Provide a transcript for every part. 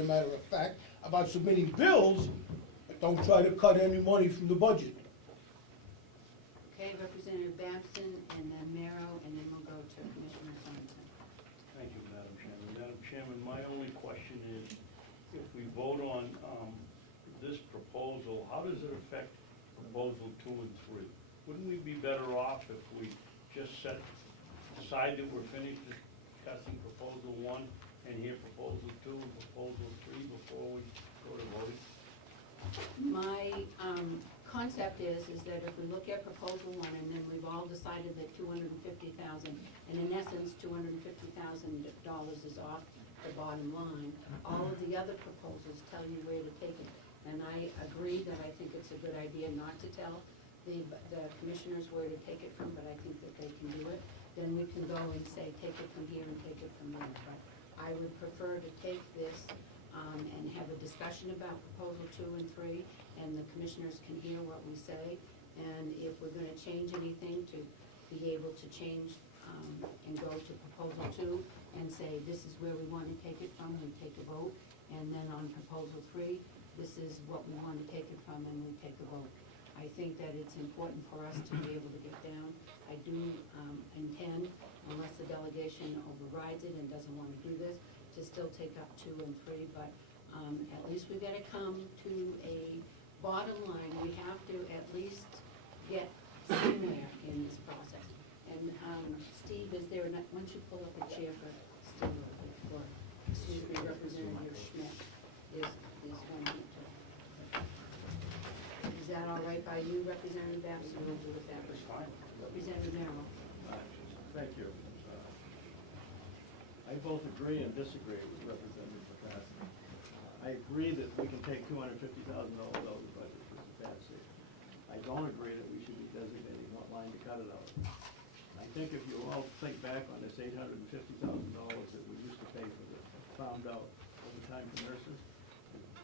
a matter of fact, about submitting bills, but don't try to cut any money from the budget. Okay, Representative Babson, and then Merrow, and then we'll go to Commissioner Sorensen. Thank you, Madam Chairman. Madam Chairman, my only question is, if we vote on this proposal, how does it affect proposal 2 and 3? Wouldn't we be better off if we just decide that we're finished discussing proposal 1 and hear proposal 2 and proposal 3 before we go to voting? My concept is that if we look at proposal 1, and then we've all decided that $250,000, and in essence, $250,000 is off the bottom line, all of the other proposals tell you where to take it. And I agree that I think it's a good idea not to tell the commissioners where to take it from, but I think that they can do it. Then we can go and say, take it from here and take it from there. But I would prefer to take this and have a discussion about proposal 2 and 3, and the commissioners can hear what we say. And if we're gonna change anything, to be able to change and go to proposal 2 and say, this is where we wanna take it from, we take a vote. And then on proposal 3, this is what we want to take it from, and we take a vote. I think that it's important for us to be able to get down. I do intend, unless the delegation overrides it and doesn't want to do this, to still take up 2 and 3, but at least we've got to come to a bottom line. We have to at least get somewhere in this process. And Steve, is there, once you pull up a chair for Steve, or, excuse me, Representative Schmidt, is one to. Is that all right by you, Representative Babson? We'll do it that way. That's fine. Representative Merrill. Thank you. I both agree and disagree with Representative McCarthy. I agree that we can take $250,000 out of the budget for capacity. I don't agree that we should be designating what line to cut it out. I think if you all think back on this $850,000 that we used to pay for the found out overtime for nurses,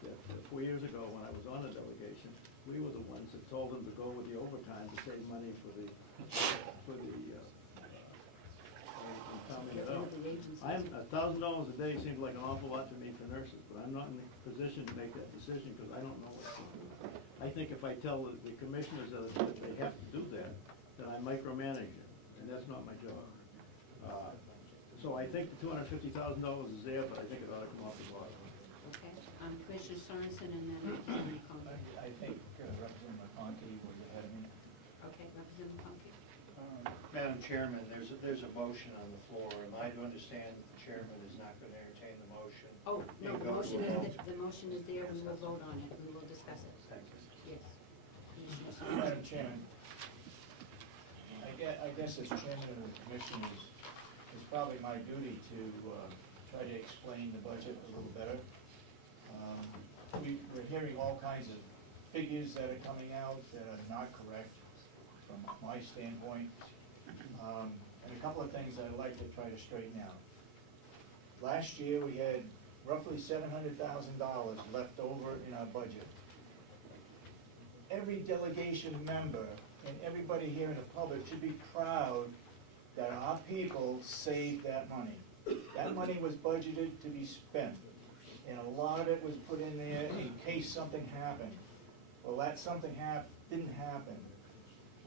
that 4 years ago when I was on the delegation, we were the ones that told them to go with the overtime to save money for the I'm $1,000 a day seems like an awful lot to me for nurses, but I'm not in the position to make that decision because I don't know what to do. I think if I tell the commissioners that they have to do that, then I micromanage it, and that's not my job. So I think the $250,000 is there, but I think it ought to come off the bottom. Okay, Commissioner Sorensen, and then Representative Conkey. I think Representative McConkey was ahead of me. Okay, Representative Conkey. Madam Chairman, there's a motion on the floor. Am I to understand that the chairman is not going to entertain the motion? Oh, no, And the go motion to a is, vote? the motion is there, we will vote on it, we will discuss it. Thank you. Yes. Commissioner Sorensen. Madam Chairman, I guess as chairman of the commission is probably my duty to try to explain the budget a little better. We're hearing all kinds of figures that are coming out that are not correct from my standpoint. And a couple of things that I'd like to try to straighten out. Last year, we had roughly $700,000 left over in our budget. Every delegation member and everybody here in the public should be proud that our people saved that money. That money was budgeted to be spent, and a lot of it was put in there in case something happened. Well, that something didn't happen.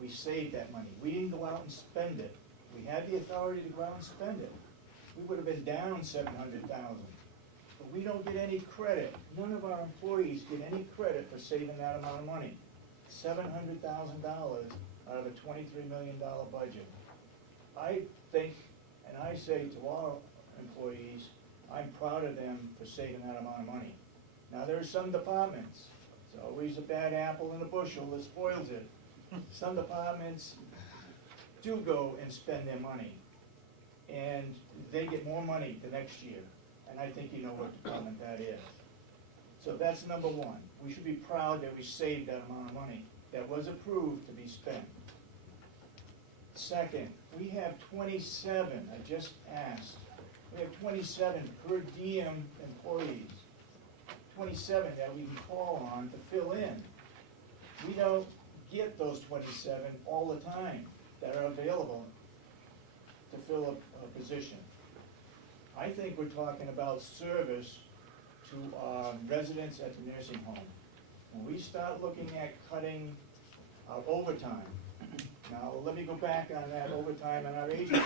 We saved that money. We didn't go out and spend it. We had the authority to go out and spend it. We would have been down $700,000. But we don't get any credit. None of our employees get any credit for saving that amount of money. $700,000 out of a $23 million budget. I think, and I say to our employees, I'm proud of them for saving that amount of money. Now, there are some departments, it's always a bad apple in a bushel that spoils it. Some departments do go and spend their money, and they get more money the next year, and I think you know what department that is. So that's number one. We should be proud that we saved that amount of money that was approved to be spent. Second, we have 27, I just asked, we have 27 per diem employees, 27 that we can call on to fill in. We don't get those 27 all the time that are available to fill a position. I think we're talking about service to residents at the nursing home. When we start looking at cutting our overtime, now, let me go back on that overtime in our agency.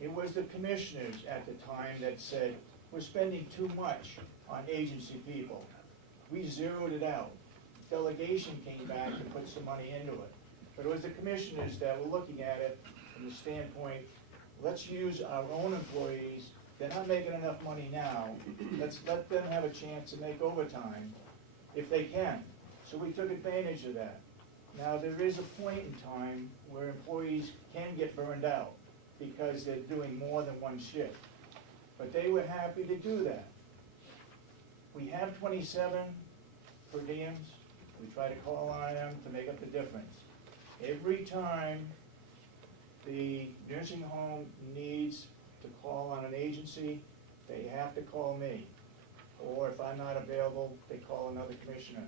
It was the commissioners at the time that said, we're spending too much on agency people. We zeroed it out. Delegation came back and put some money into it. But it was the commissioners that were looking at it from the standpoint, let's use our own employees. They're not making enough money now. Let's let them have a chance to make overtime if they can. So we took advantage of that. Now, there is a point in time where employees can get burned out because they're doing more than one shift. But they were happy to do that. We have 27 per diems. We try to call on them to make up the difference. Every time the nursing home needs to call on an agency, they have to call me. Or if I'm not available, they call another commissioner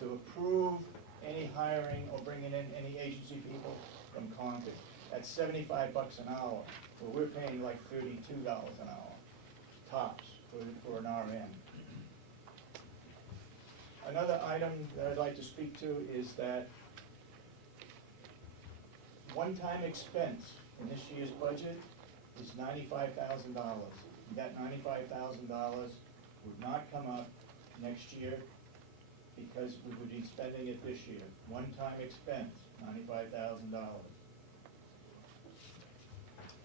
to approve any hiring or bringing in any agency people from Concord. That's $75 an hour, where we're paying like $32 an hour, tops, for an RN. Another item that I'd like to speak to is that one-time expense in this year's budget is $95,000. That $95,000 would not come up next year because we would be spending it this year. One-time expense, $95,000.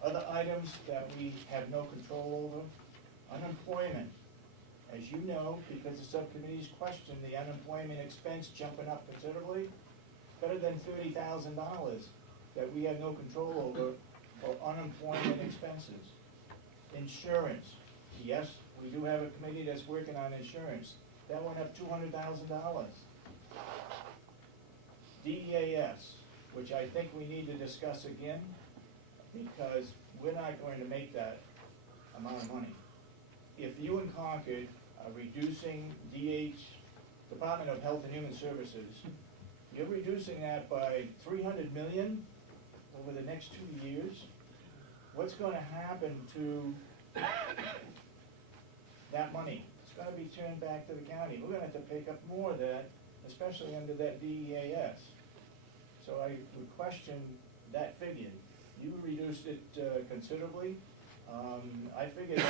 Other items that we have no control over, unemployment. As you know, because the subcommittee's questioned the unemployment expense jumping up considerably, better than $30,000 that we have no control over for unemployment expenses. Insurance, yes, we do have a committee that's working on insurance. That went up $200,000. DEAS, which I think we need to discuss again, because we're not going to make that amount of money. If you in Concord are reducing Department of Health and Human Services, you're reducing that by $300 million over the next 2 years. What's going to happen to that money? It's going to be turned back to the county. We're going to have to pick up more of that, especially under that DEAS. So I would question that figure. You reduced it considerably. I figured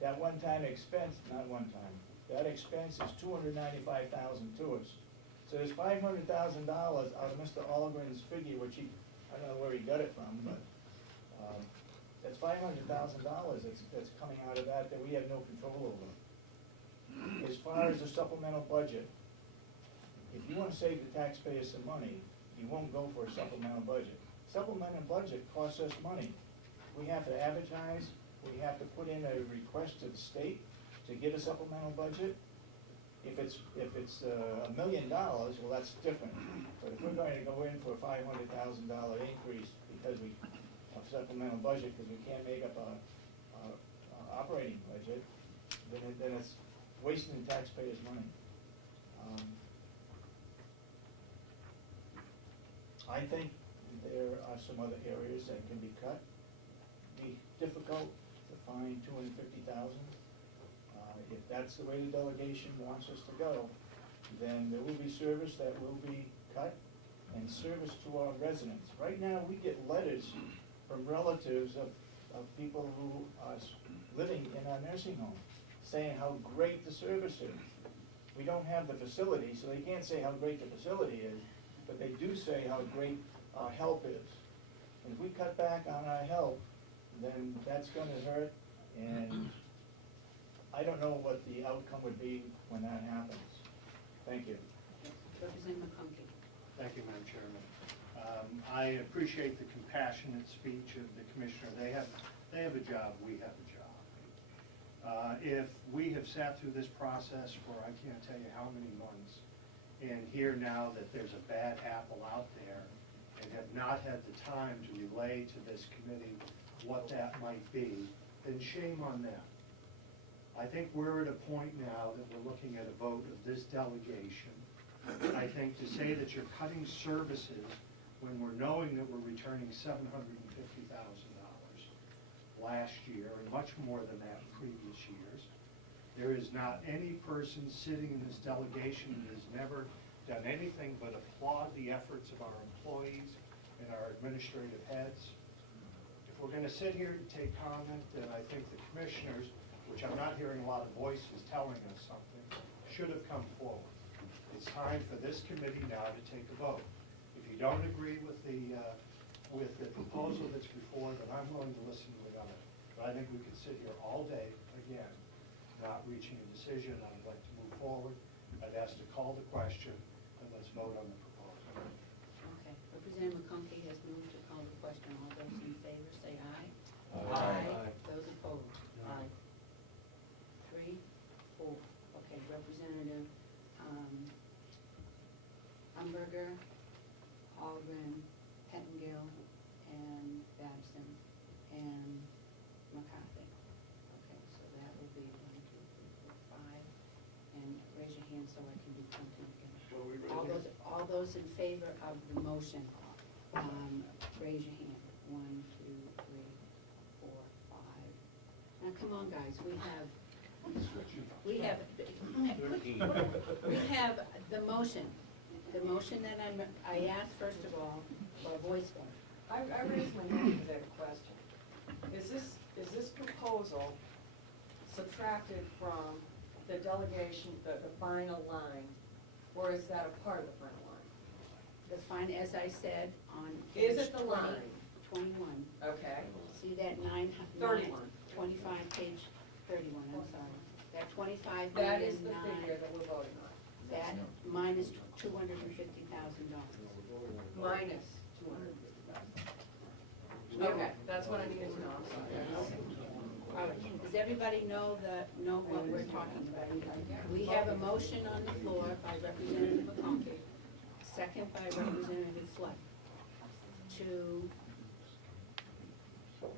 that one-time expense, not one time, that expense is $295,000 to us. So there's $500,000 out of Mr. Algren's figure, which I don't know where he got it from, but that's $500,000 that's coming out of that we have no control over. As far as the supplemental budget, if you want to save the taxpayers some money, you won't go for a supplemental budget. Supplemental budget costs us money. We have to advertise, we have to put in a request to the state to get a supplemental budget. If it's $1 million, well, that's different. But if we're going to go in for a $500,000 increase because we have supplemental budget because we can't make up a operating budget, then it's wasting the taxpayers' money. I think there are some other areas that can be cut. Be difficult to find $250,000. If that's the way the delegation wants us to go, then there will be service that will be cut and service to our residents. Right now, we get letters from relatives of people who are living in our nursing home saying how great the service is. We don't have the facility, so they can't say how great the facility is, but they do say how great our help is. And if we cut back on our help, then that's going to hurt, and I don't know what the outcome would be when that happens. Thank you. Representative McConkey. Thank you, Madam Chairman. I appreciate the compassionate speech of the commissioner. They have a job, we have a job. If we have sat through this process for I can't tell you how many months, and hear now that there's a bad apple out there, and have not had the time to relay to this committee what that might be, then shame on them. I think we're at a point now that we're looking at a vote of this delegation. I think to say that you're cutting services when we're knowing that we're returning $750,000 last year, and much more than that in previous years, There is not any person sitting in this delegation that has never done anything but applaud the efforts of our employees and our administrative heads. If we're gonna sit here and take comment, then I think the commissioners, which I'm not hearing a lot of voices telling us something, should have come forward. It's time for this committee now to take a vote. If you don't agree with the proposal that's before, then I'm willing to listen to it on it. But I think we could sit here all day, again, not reaching a decision. I'd like to move forward. I'd ask to call the question, and let's vote on the proposal. Okay, Representative McConkey has moved to call the question. All those in favor say aye. Aye. Those opposed? Aye. 3, 4. Okay, Representative Umberger, Holgren, Pettingill, and Babson, and McCarthy. Okay, so that will be 1, 2, 3, 4, 5. And raise your hand so I can be counting again. All those in favor of the motion, raise your hand. 1, 2, 3, 4, 5. Now, come on, guys, we have the motion. The motion that I asked first of all for a voice vote. I raised my hand for that question. Is this proposal subtracted from the delegation, the final line, or is that a part of the final line? The fine, as I said, on Is page it the line? 21. Okay. See that 31. 25, page 31, I'm sorry. That 25 That million is the figure that we're voting on. that minus $250,000. Minus 250,000. Okay, that's what I needed to know, I'm sorry. All right, does everybody know what we're talking about? We have a motion on the floor by Representative McConkey, second by Representative Flood, to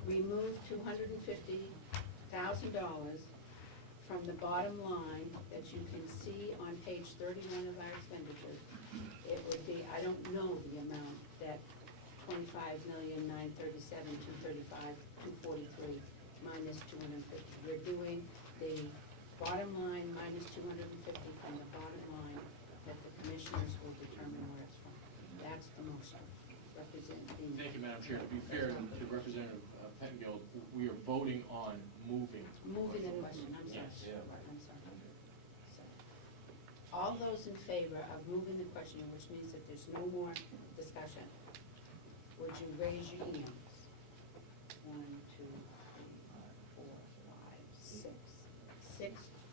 remove $250,000 from the bottom line that you can see on page 31 of our expenditures. It would be, I don't know the amount, that 25,937,235,243 minus 250. We're doing the bottom line minus 250 from the bottom line that the commissioners will determine where it's from. That's the motion. Representative. Thank you, Madam Chair. To be fair to Representative Pettingill, we are voting on moving. Moving the question, I'm sorry. Yes. I'm sorry. So, all those in favor of moving the question, which means that there's no more discussion, would you raise your hands? 1, 2, 3, 4, 5, 6. 6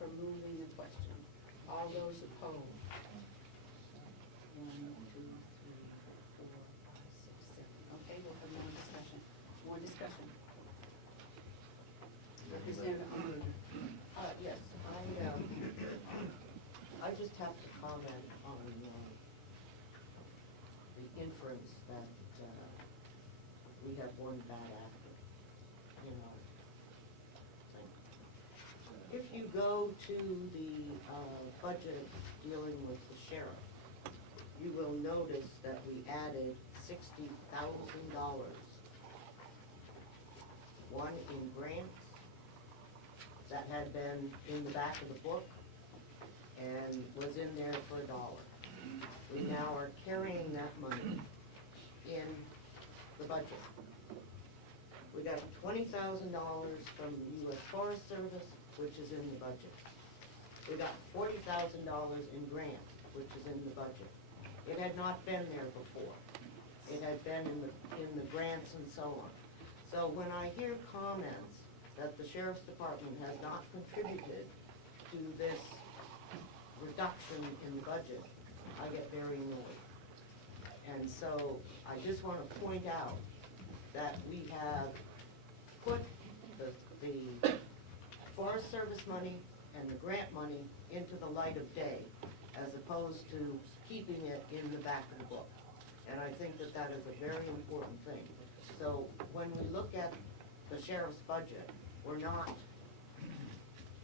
for moving the question. All those opposed? 1, 2, 3, 4, 5, 6, 7. Okay, we'll have more discussion. More discussion. Representative Umberger. Yes, I just have to comment on the inference that we have one bad actor in our thing. If you go to the budget dealing with the sheriff, you will notice that we added $60,000. One in grants that had been in the back of the book and was in there for $1. We now are carrying that money in the budget. We got $20,000 from the U.S. Forest Service, which is in the budget. We got $40,000 in grants, which is in the budget. It had not been there before. It had been in the grants and so on. So when I hear comments that the Sheriff's Department has not contributed to this reduction in the budget, I get very annoyed. And so I just want to point out that we have put the Forest Service money and the grant money into the light of day, as opposed to keeping it in the back of the book. And I think that that is a very important thing. So when we look at the sheriff's budget, we're not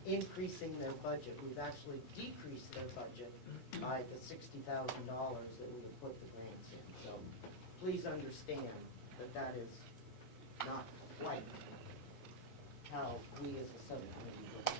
increasing their budget. We've actually decreased their budget by the $60,000 that we have put the grants in. So please understand that that is not quite how we as a subcommittee